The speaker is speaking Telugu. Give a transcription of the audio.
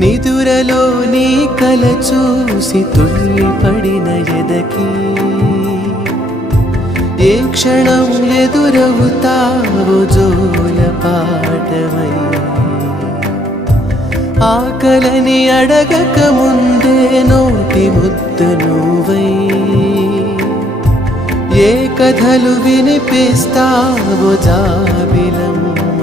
నిదురలో నీ కల చూసి తుళ్ళిపడిన ఎదకి ఏ క్షణం ఎదురవుతావో జోల పాటవై ఆకలని అడగక ముందే నోటి ముద్ద నువ్వై ఏ కథలు వినిపిస్తావో జాబిలమ్మ